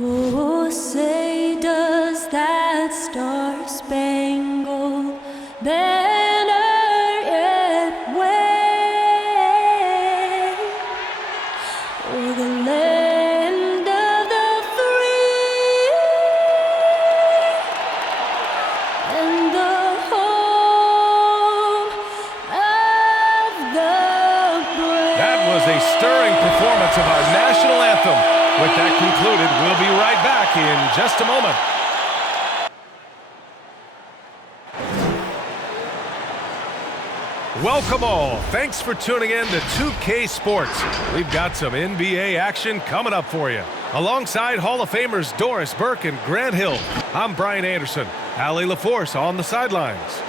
Oh, say does that star-spangled banner yet wave o'er the land of the free and the home of the brave? That was a stirring performance of our national anthem. With that concluded, we'll be right back in just a moment. Welcome all. Thanks for tuning in to 2K Sports. We've got some NBA action coming up for you. Alongside Hall of Famers Doris Burke and Grant Hill, I'm Brian Anderson. Allie LaForce on the sidelines.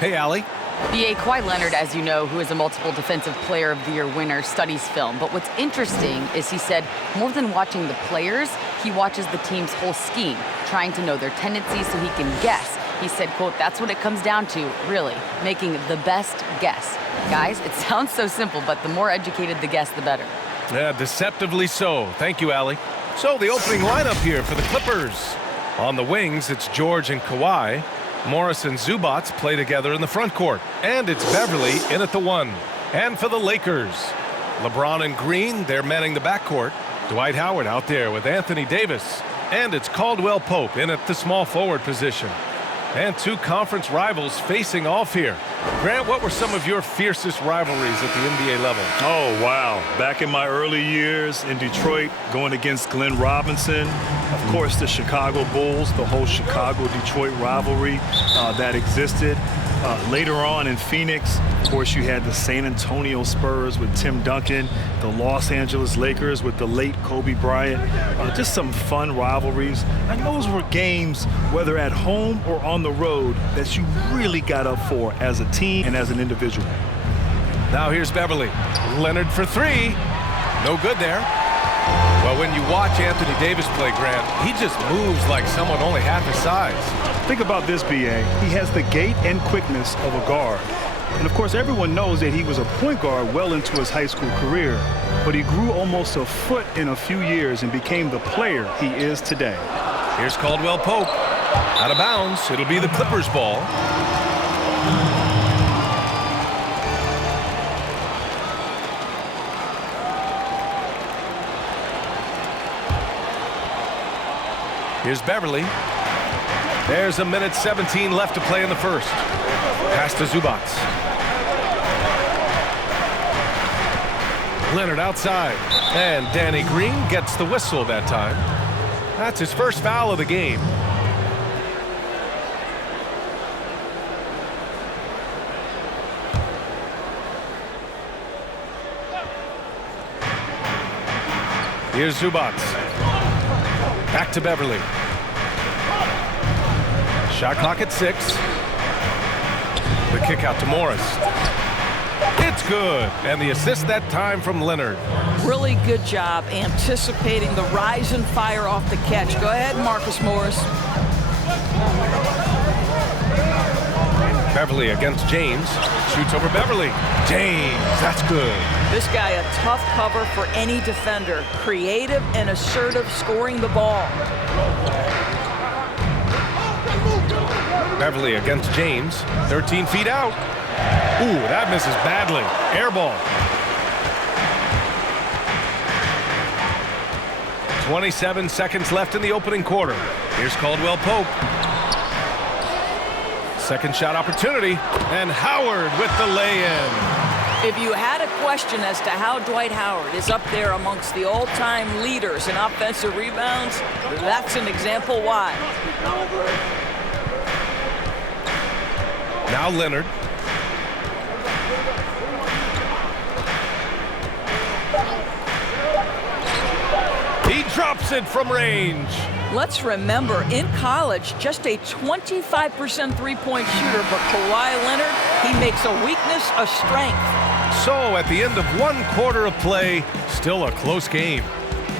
Hey, Allie. B.A. Kawhi Leonard, as you know, who is a multiple Defensive Player of the Year winner, studies film. But what's interesting is he said more than watching the players, he watches the team's whole scheme, trying to know their tendencies so he can guess. He said, quote, that's what it comes down to, really, making the best guess. Guys, it sounds so simple, but the more educated the guess, the better. Yeah, deceptively so. Thank you, Allie. So the opening lineup here for the Clippers. On the wings, it's George and Kawhi. Morris and Zubats play together in the front court. And it's Beverly in at the 1. And for the Lakers, LeBron and Green, they're manning the backcourt. Dwight Howard out there with Anthony Davis. And it's Caldwell Pope in at the small forward position. And two conference rivals facing off here. Grant, what were some of your fiercest rivalries at the NBA level? Oh, wow. Back in my early years in Detroit, going against Glenn Robinson. Of course, the Chicago Bulls, the whole Chicago-Detroit rivalry that existed. Later on in Phoenix, of course, you had the San Antonio Spurs with Tim Duncan, the Los Angeles Lakers with the late Kobe Bryant. Just some fun rivalries. And those were games, whether at home or on the road, that you really got up for as a team and as an individual. Now here's Beverly. Leonard for 3. No good there. Well, when you watch Anthony Davis play, Grant, he just moves like someone only half his size. Think about this, B.A. He has the gait and quickness of a guard. And, of course, everyone knows that he was a point guard well into his high school career. But he grew almost a foot in a few years and became the player he is today. Here's Caldwell Pope. Out of bounds. It'll be the Clippers' ball. Here's Beverly. There's 1:17 left to play in the first. Pass to Zubats. Leonard outside. And Danny Green gets the whistle that time. That's his first foul of the game. Here's Zubats. Back to Beverly. Shot clock at 6. The kick out to Morris. It's good. And the assist that time from Leonard. Really good job anticipating the rise and fire off the catch. Go ahead, Marcus Morris. Beverly against James. Shoots over Beverly. James, that's good. This guy a tough cover for any defender. Creative and assertive scoring the ball. Beverly against James. 13 feet out. Ooh, that misses badly. Air ball. 27 seconds left in the opening quarter. Here's Caldwell Pope. Second shot opportunity. And Howard with the lay-in. If you had a question as to how Dwight Howard is up there amongst the all-time leaders in offensive rebounds, that's an example why. Now Leonard. He drops it from range. Let's remember, in college, just a 25% three-point shooter, but Kawhi Leonard, he makes a weakness a strength. So at the end of 1 quarter of play, still a close game.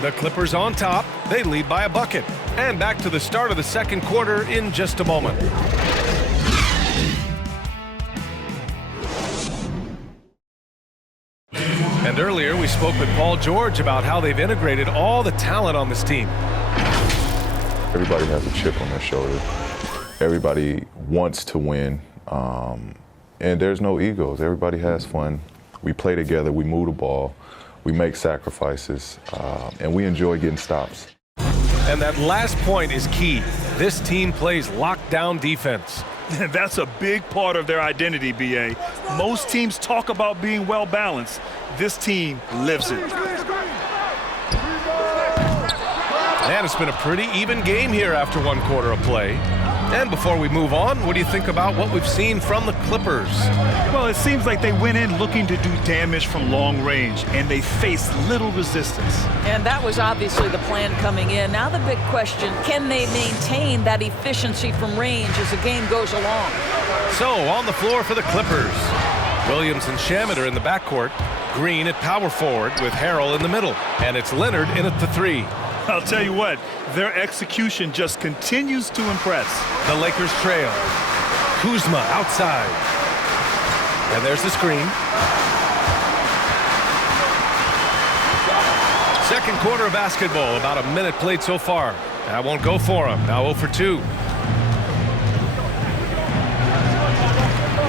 The Clippers on top. They lead by a bucket. And back to the start of the second quarter in just a moment. And earlier we spoke with Paul George about how they've integrated all the talent on this team. Everybody has a chip on their shoulder. Everybody wants to win, and there's no egos. Everybody has fun. We play together, we move the ball, we make sacrifices, and we enjoy getting stops. And that last point is key. This team plays lockdown defense. That's a big part of their identity, B.A. Most teams talk about being well-balanced. This team lives it. And it's been a pretty even game here after one quarter of play. And before we move on, what do you think about what we've seen from the Clippers? Well, it seems like they went in looking to do damage from long range, and they faced little resistance. And that was obviously the plan coming in. Now the big question, can they maintain that efficiency from range as the game goes along? So, on the floor for the Clippers, Williams and Shamet are in the backcourt, Green at power forward with Harrell in the middle, and it's Leonard in at the three. I'll tell you what, their execution just continues to impress. The Lakers trail. Kuzma outside. And there's the screen. Second quarter of basketball, about a minute played so far. That won't go for him. Now 0 for 2.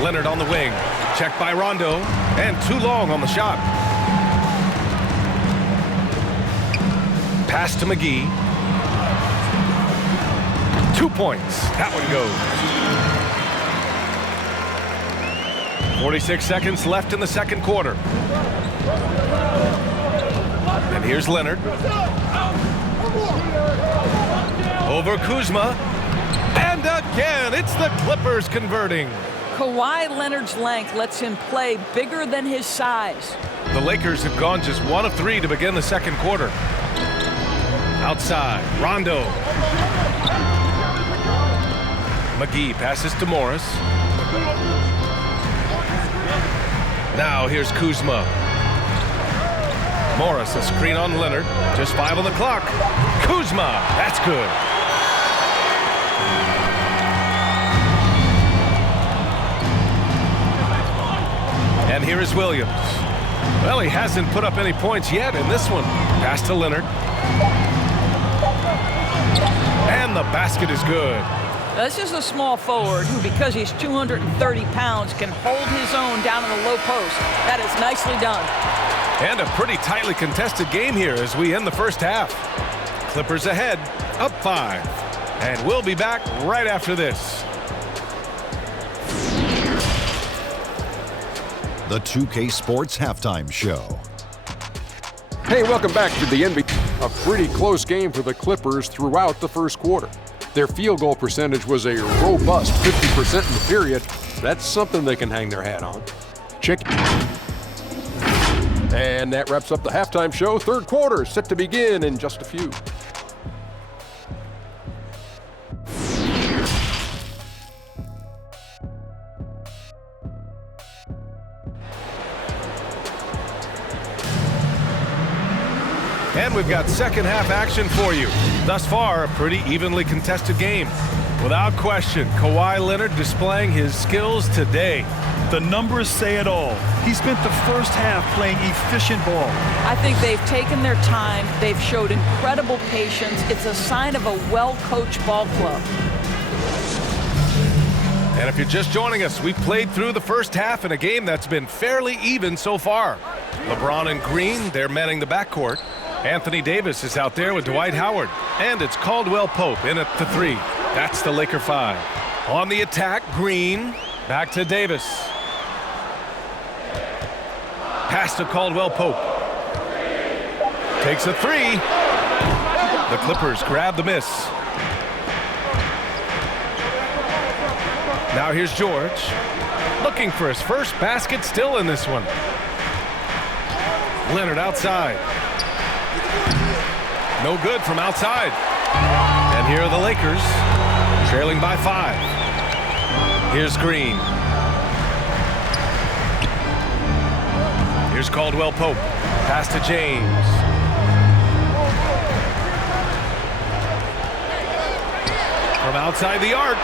Leonard on the wing. Checked by Rondo. And too long on the shot. Pass to McGee. 2 points. That one goes. 46 seconds left in the second quarter. And here's Leonard. Over Kuzma. And again, it's the Clippers converting. Kawhi Leonard's length lets him play bigger than his size. The Lakers have gone just 1 of 3 to begin the second quarter. Outside, Rondo. McGee passes to Morris. Now here's Kuzma. Morris, a screen on Leonard. Just 5 on the clock. Kuzma, that's good. And here is Williams. Well, he hasn't put up any points yet in this one. Pass to Leonard. And the basket is good. This is a small forward who, because he's 230 pounds, can hold his own down in the low post. That is nicely done. And a pretty tightly contested game here as we end the first half. Clippers ahead, up 5. And we'll be back right after this. The 2K Sports Halftime Show. Hey, welcome back to the NBA. A pretty close game for the Clippers throughout the first quarter. Their field goal percentage was a robust 50% in the period. That's something they can hang their hat on. Check. And that wraps up the halftime show. Third quarter set to begin in just a few. And we've got second half action for you. Thus far, a pretty evenly contested game. Without question, Kawhi Leonard displaying his skills today. The numbers say it all. He spent the first half playing efficient ball. I think they've taken their time. They've showed incredible patience. It's a sign of a well-coached ball club. And if you're just joining us, we played through the first half in a game that's been fairly even so far. LeBron and Green, they're manning the backcourt. Anthony Davis is out there with Dwight Howard. And it's Caldwell Pope in at the 3. That's the Laker 5. On the attack, Green. Back to Davis. Pass to Caldwell Pope. Takes a 3. The Clippers grab the miss. Now here's George. Looking for his first basket still in this one. Leonard outside. No good from outside. And here are the Lakers, trailing by 5. Here's Green. Here's Caldwell Pope. Pass to James. From outside the arc.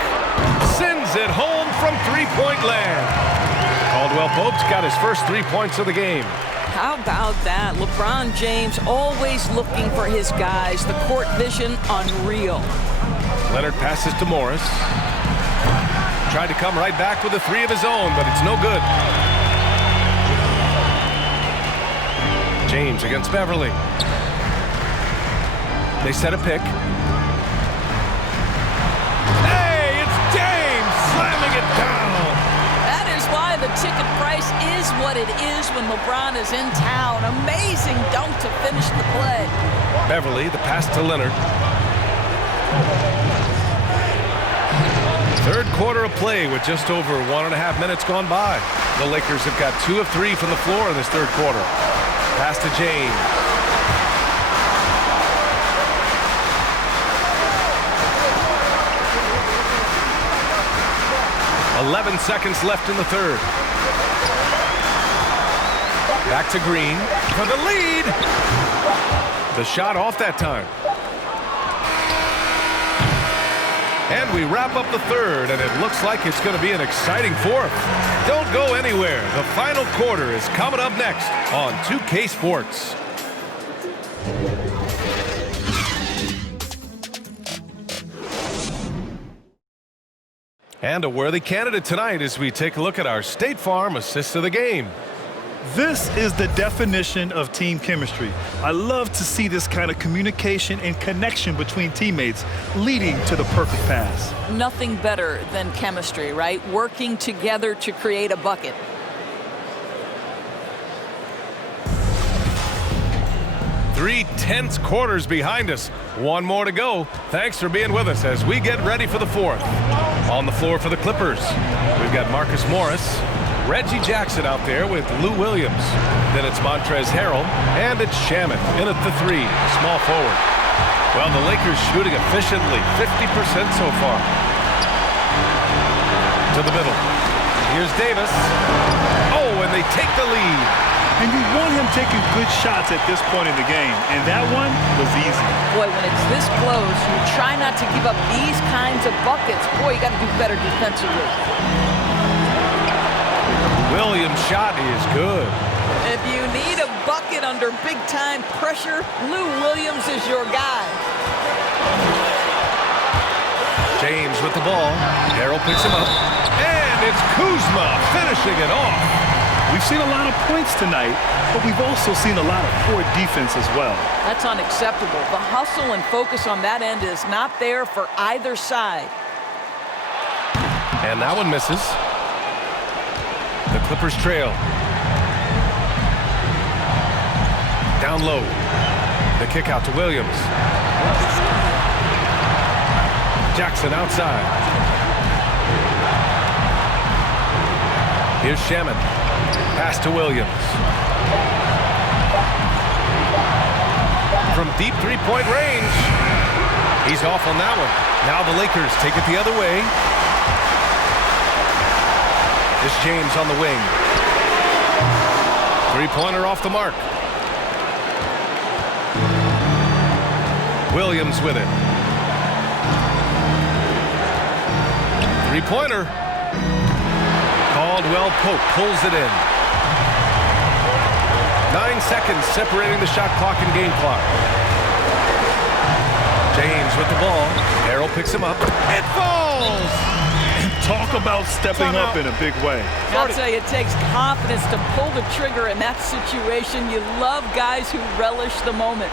Sends it home from three-point land. Caldwell Pope's got his first 3 points of the game. How about that? LeBron James always looking for his guys. The court vision, unreal. Leonard passes to Morris. Tried to come right back with a three of his own, but it's no good. James against Beverly. They set a pick. Hey, it's James slamming it down. That is why the ticket price is what it is when LeBron is in town. Amazing dunk to finish the play. Beverly, the pass to Leonard. Third quarter of play with just over 1.5 minutes gone by. The Lakers have got 2 of 3 from the floor in this third quarter. Pass to James. "11 seconds left in the third. Back to Green for the lead. The shot off that time. And we wrap up the third, and it looks like it's going to be an exciting fourth. Don't go anywhere. The final quarter is coming up next on 2K Sports. And a worthy candidate tonight as we take a look at our State Farm Assist of the Game. This is the definition of team chemistry. I love to see this kind of communication and connection between teammates leading to the perfect pass. Nothing better than chemistry, right? Working together to create a bucket. Three tense quarters behind us. One more to go. Thanks for being with us as we get ready for the fourth. On the floor for the Clippers, we've got Marcus Morris, Reggie Jackson out there with Lou Williams. Then it's Montrezl Harrell, and it's Shaman in at the three, small forward. Well, the Lakers shooting efficiently, 50% so far. To the middle. Here's Davis. Oh, and they take the lead. And you want him taking good shots at this point in the game, and that one was easy. Boy, when it's this close, you try not to give up these kinds of buckets. Boy, you got to do better defensively. Williams' shot is good. If you need a bucket under big-time pressure, Lou Williams is your guy. James with the ball. Harrell picks him up. And it's Kuzma finishing it off. We've seen a lot of points tonight, but we've also seen a lot of poor defense as well. That's unacceptable. The hustle and focus on that end is not there for either side. And that one misses. The Clippers trail. Down low. The kick out to Williams. Jackson outside. Here's Shaman. Pass to Williams. From deep three-point range. He's off on that one. Now the Lakers take it the other way. It's James on the wing. Three-pointer off the mark. Williams with it. Three-pointer. Caldwell Pope pulls it in. 9 seconds separating the shot clock and game clock. James with the ball. Harrell picks him up. It falls! Talk about stepping up in a big way. I'll tell you, it takes confidence to pull the trigger in that situation. You love guys who relish the moment.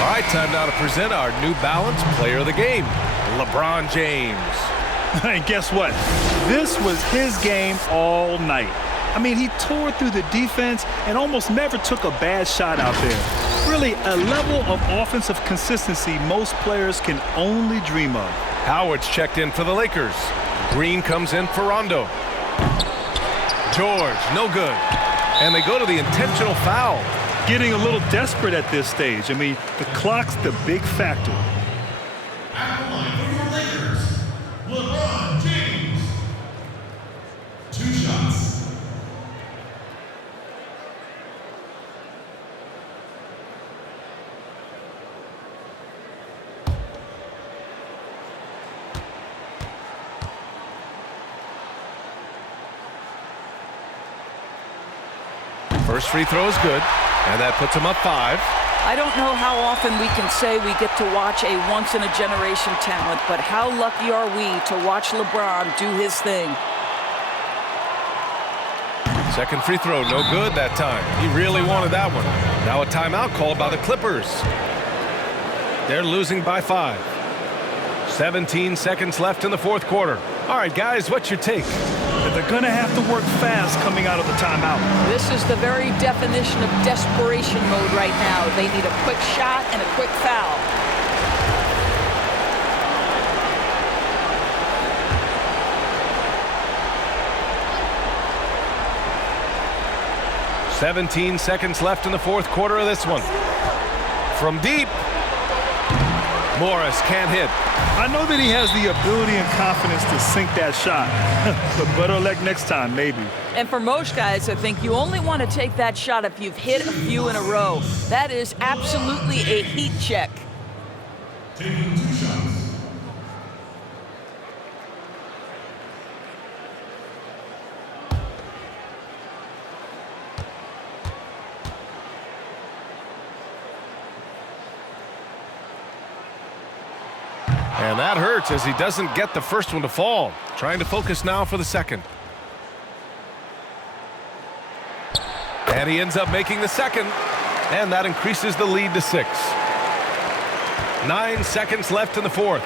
All right, time now to present our New Balance Player of the Game, LeBron James. And guess what? This was his game all night. I mean, he tore through the defense and almost never took a bad shot out there. Really, a level of offensive consistency most players can only dream of. Howard's checked in for the Lakers. Green comes in for Rondo. George, no good. And they go to the intentional foul. Getting a little desperate at this stage. I mean, the clock's the big factor. At the line for your Lakers, LeBron James. 2 shots. First free throw is good, and that puts him up 5. I don't know how often we can say we get to watch a once-in-a-generation talent, but how lucky are we to watch LeBron do his thing. Second free throw, no good that time. He really wanted that one. Now a timeout called by the Clippers. They're losing by 5. 17 seconds left in the fourth quarter. All right, guys, what's your take? They're going to have to work fast coming out of the timeout. This is the very definition of desperation mode right now. They need a quick shot and a quick foul. "17 seconds left in the fourth quarter of this one. From deep, Morris can't hit. I know that he has the ability and confidence to sink that shot, but better luck next time, maybe. And for most guys, I think you only want to take that shot if you've hit a few in a row. That is absolutely a heat check. Taking 2 shots. And that hurts as he doesn't get the first one to fall. Trying to focus now for the second. And he ends up making the second. And that increases the lead to 6. 9 seconds left in the fourth.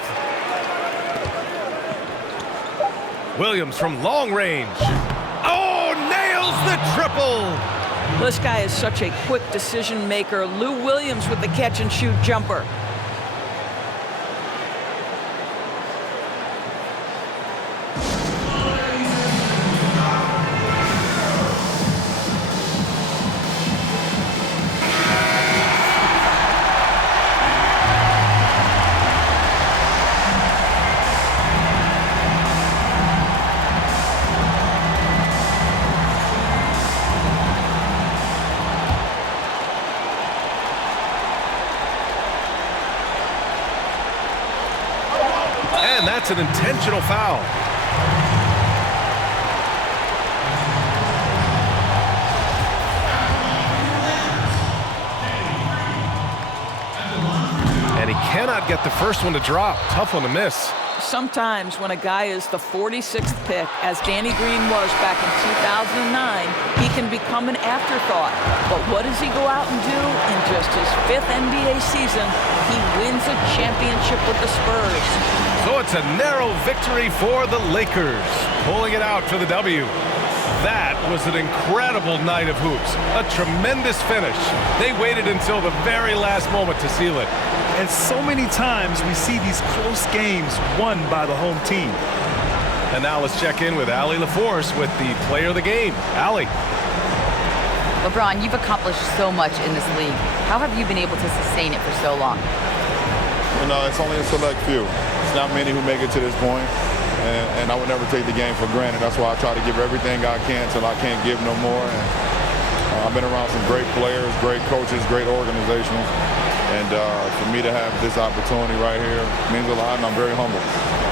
Williams from long range. Oh, nails the triple! This guy is such a quick decision maker. Lou Williams with the catch and shoot jumper. And that's an intentional foul. And he cannot get the first one to drop. Tough one to miss. Sometimes when a guy is the 46th pick, as Danny Green was back in 2009, he can become an afterthought. But what does he go out and do? In just his 5th NBA season, he wins a championship with the Spurs. So it's a narrow victory for the Lakers, pulling it out for the W. That was an incredible night of hoops. A tremendous finish. They waited until the very last moment to seal it. And so many times we see these close games won by the home team. And now let's check in with Allie LaForce with the player of the game. Allie. LeBron, you've accomplished so much in this league. How have you been able to sustain it for so long? You know, it's only a select few. It's not many who make it to this point, and I would never take the game for granted. That's why I try to give everything I can till I can't give no more. And I've been around some great players, great coaches, great organizations, and for me to have this opportunity right here means a lot, and I'm very humble.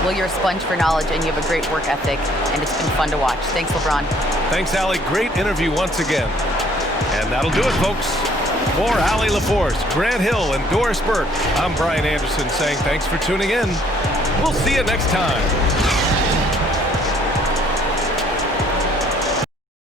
Well, you're a sponge for knowledge, and you have a great work ethic, and it's been fun to watch. Thanks, LeBron. Thanks, Allie. Great interview once again. And that'll do it, folks. For Allie LaForce, Grant Hill, and Doris Burke, I'm Brian Anderson saying thanks for tuning in. We'll see you next time.